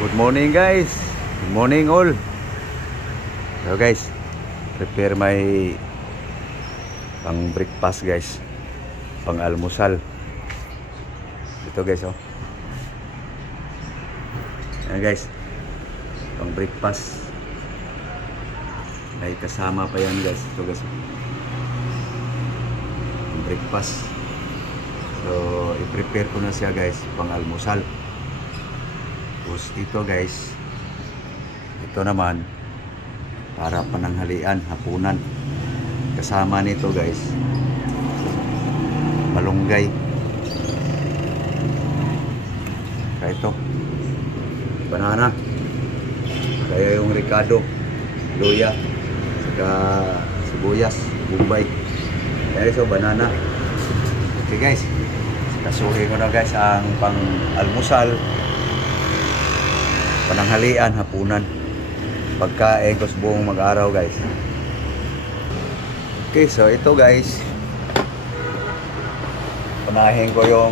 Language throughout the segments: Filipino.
Good morning guys. Good morning all. So guys, prepare my pang breakfast guys. Pang almusal. Ito guys oh. Ayan guys. Pang breakfast. May kasama pa yan guys. Ito guys. Pang breakfast. So, i-prepare ko na siya guys pang almusal. Tapos ito guys, ito naman para pananghalian, hapunan. Kasama nito guys, malunggay. Kaya ito, banana. Kaya yung ricado, luya, saka sibuyas, bombay. Kaya ito, banana. Okay guys, kasuhin ko na guys ang pang almusal, pananghalian, hapunan, pagkain ko sa buong mag-araw guys. Okay, so ito guys, panahin ko yung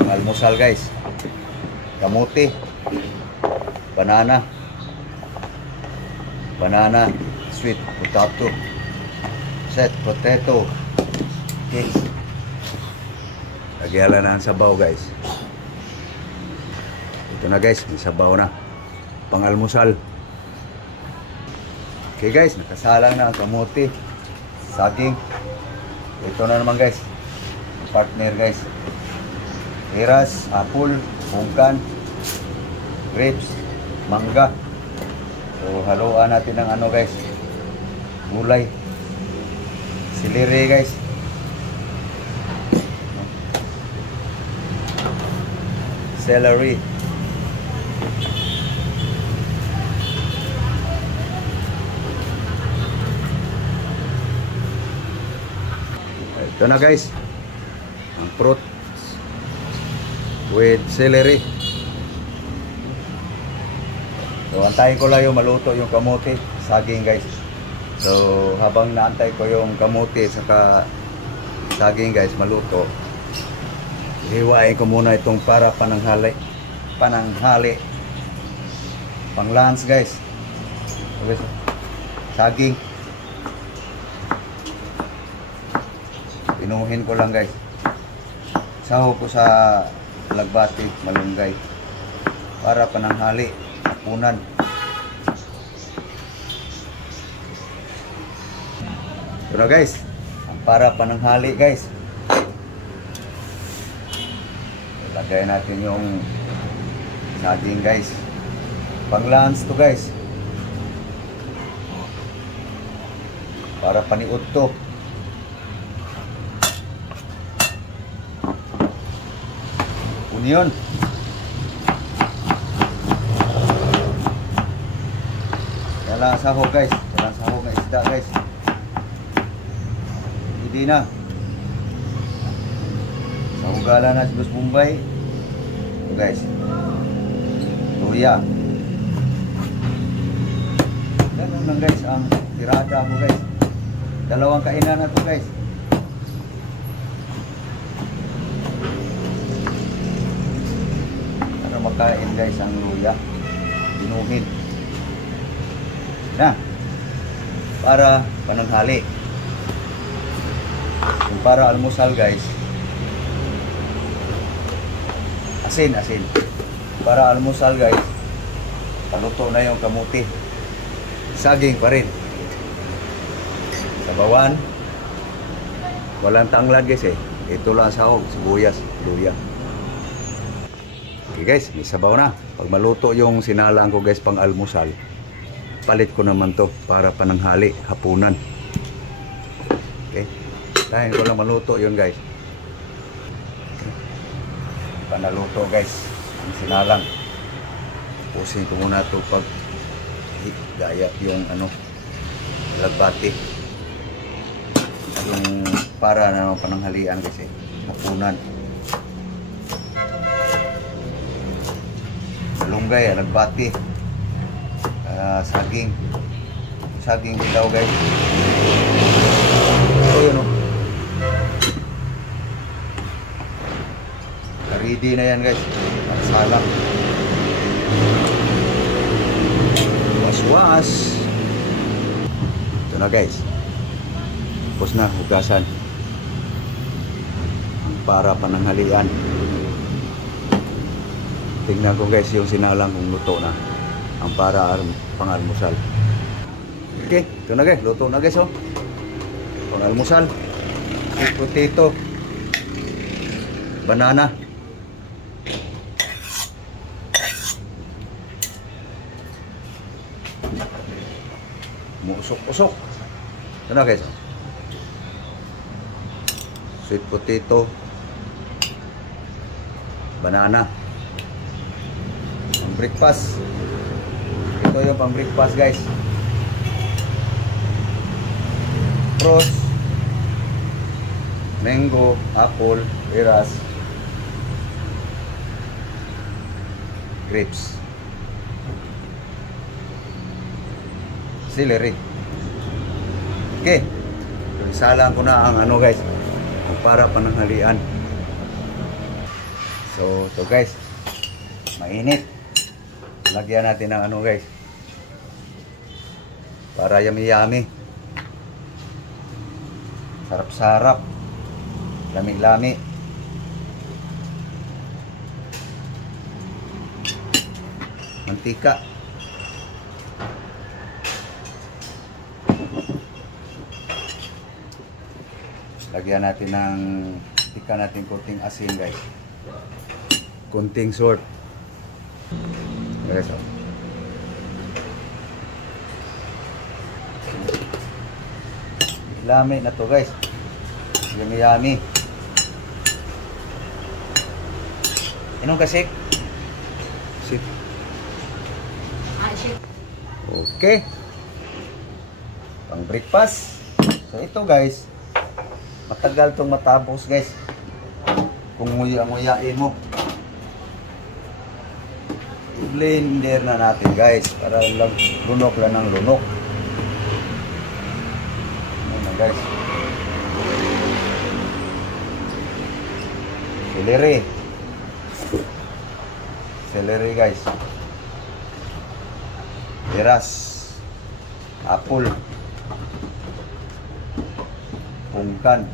pang-almusal guys. Kamuti, banana, sweet potato, set potato. Okay, lagyan na ang sabaw guys. Ito na guys, may sabaw na pang-almusal. Okay guys, nakasalang na ang kamuti, saging. Ito na naman guys, partner guys, peras, apple, bungkan, grapes, mangga. So haluan natin ng ano guys, gulay, celery guys, celery. Ito na guys, ang fruit with celery. So antayin ko lang yung maluto yung kamote, saging guys. So habang naantay ko yung kamote saka saging guys maluto, hiwain ko muna itong para pananghali, pang lunch guys. Okay, saging inuhin ko lang guys. Saho ko sa lagbati, malunggay, para pananghali, hapunan. Ito na guys, para pananghali guys. Lagay natin yung saging guys, pang lunch to guys, para paniud to. Onion, yalang sahog guys, yalang sahog na isda guys. Hindi na sahogala na si Boss Bombay. Ito guys, luya. Ganun lang guys ang tirada mo guys. Dalawang kainan na to guys. Makain guys ang luya, dinuhin na para pananghali. Yung para almusal guys, asin. Para almusal guys, paluto na yung kamuti, saging pa rin, sabawan, walang tanglad guys eh. Ito lang sahog, sibuyas, luya. Okay guys, may sabaw na. Pag maluto yung sinalang ko guys pang almusal, palit ko naman to para pananghali, hapunan. Okay, tayo ko lang maluto yun guys. Okay. Panaluto guys ang sinalang. Pusin ko muna to pag gaya yung ano, lagbati, yung para na pananghalian kasi hapunan. Malunggay, alagbati, saging dilaw guys. Ito yun o, ready na yan guys, ang salang. Ito na guys. Tapos na hugasan. Para pananghalian. Tingnan ko guys yung sinalang kung luto na. Ang para pang-almusal. Okay, ito na guys. Luto na guys oh. Pang-almusal. Sweet potato. Banana. Usok-usok. Ito na guys. Sweet potato. Banana. Pang breakfast. Ito yung pang breakfast guys. Fruits. Mango, apple, peras, grapes. Celery. Okay. Isalaan ko na ang ano guys, para pananghalian. So, ito guys, mainit. Lagyan natin ng ano guys, para yummy-yummy. Sarap-sarap. Lami-lami. Mantika. Lagyan natin ng tika natin konting asin guys. Konting salt. Guys, oh. Lami na to guys. Yummy-yummy. Anong kasik? Sit. Okay. Pang breakfast. So ito guys, matagal tong matapos guys. Kung nguya-nguyain mo. I-blender na natin guys para lang lunok lang ng lunok. Ano guys? Celery. Celery guys. Peras. Apple. Pungkan.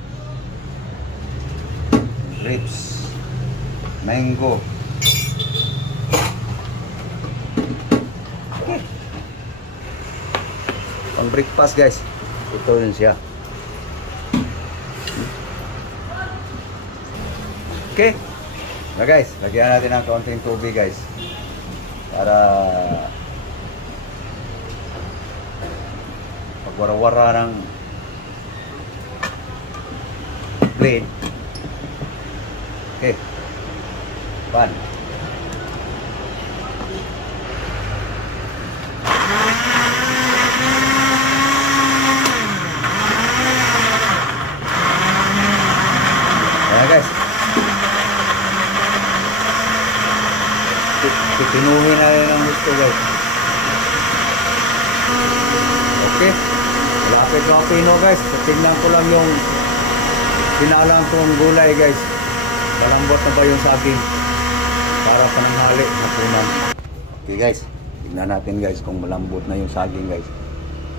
Grapes. Mango. Okay. Pang breakfast guys. Ito yun siya. Okay. Na guys, lagyan natin ng kaunting tubig guys. Para pagwara-wara ng blade. Okay. Pan. Ayan guys. Pinuhin na rin ang gusto guys. Okay. Lapit na pino guys. Tingnan ko lang yung pinalang kong gulay guys. Malambot na ba yung saging? Para pananghali, hapunan. Okay guys. Tingnan natin guys kung malambot na yung saging guys.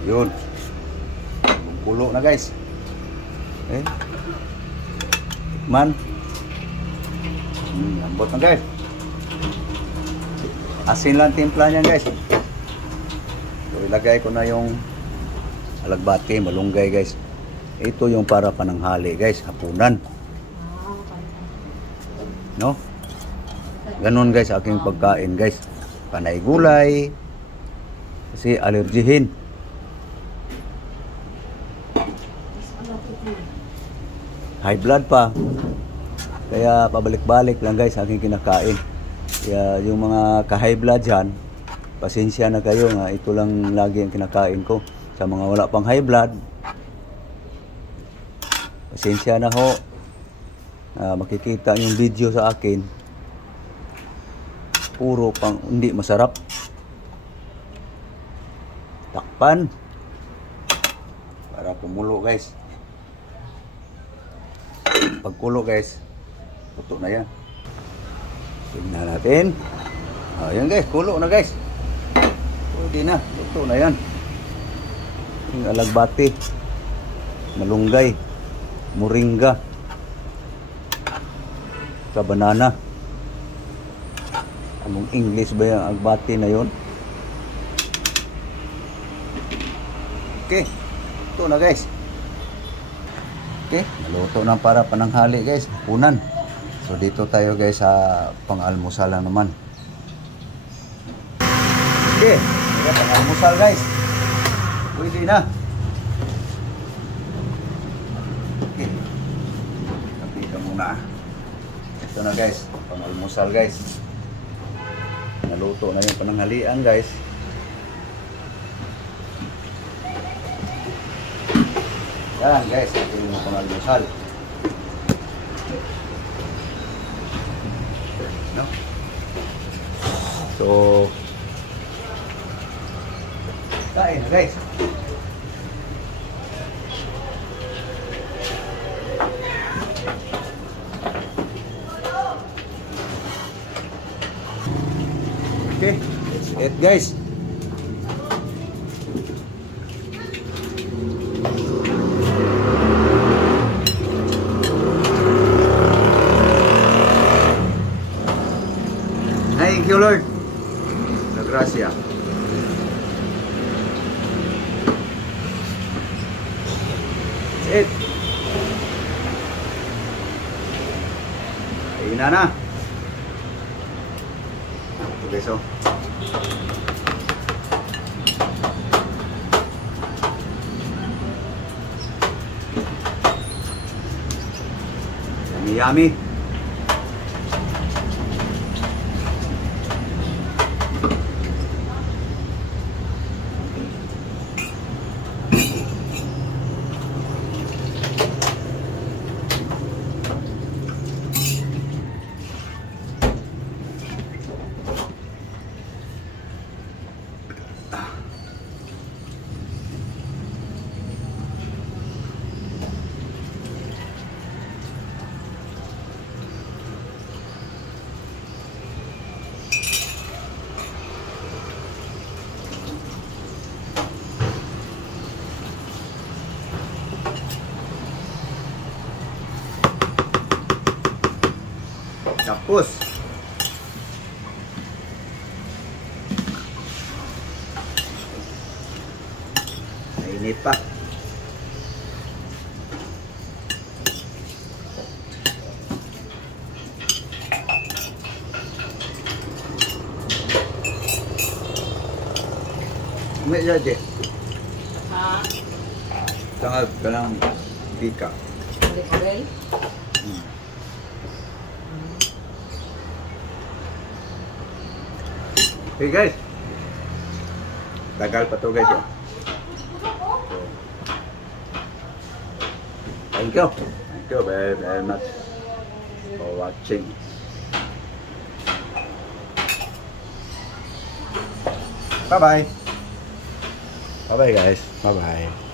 Yun. Pulo na guys. Okay. Man. Lambot na guys. Asin lang timpla niyan guys. So ilagay ko na yung alagbati, malunggay guys. Ito yung para pananghali guys, hapunan. No? Ganon guys aking pagkain guys. Panay gulay. Kasi alergihin. High blood pa. Kaya pabalik-balik lang guys aking kinakain. Kaya yung mga ka-high blood dyan, pasensya na kayo nga ito lang lagi ang kinakain ko. Sa mga wala pang high blood, pasensya na ho. Makikita yung video sa akin, puro pang hindi masarap. Takpan para kumulo guys. Pagkulo guys, luto na yan. Tingnan natin. Ayan guys, kulo na guys. Pwede na, luto na yan. Yung alagbati, malunggay, moringa, sa banana. Anong English ba yung alagbati na yon? Okay, ito na guys. Okay, naluto na para pananghali guys, punan. So dito tayo guys sa pang-almusal lang naman. Okay, pang-almusal guys. Pwede na. Okay. Kapi ka muna. Ito na guys, pang-almusal guys. Naluto na yung pananghalian guys. Yan guys, ito yung pang-almusal. No? So, kain na guys. Okay, that's it guys. Thank you Lord. La gracia. That's it. Ayun na. Okay, so. Yummy, yummy. Tapos mainit pa. May jadi. Ha? Sangat kalang pika. Korel? Hey guys, tagal pa to guys yun. So, thank you very much for watching. Bye bye guys, bye bye.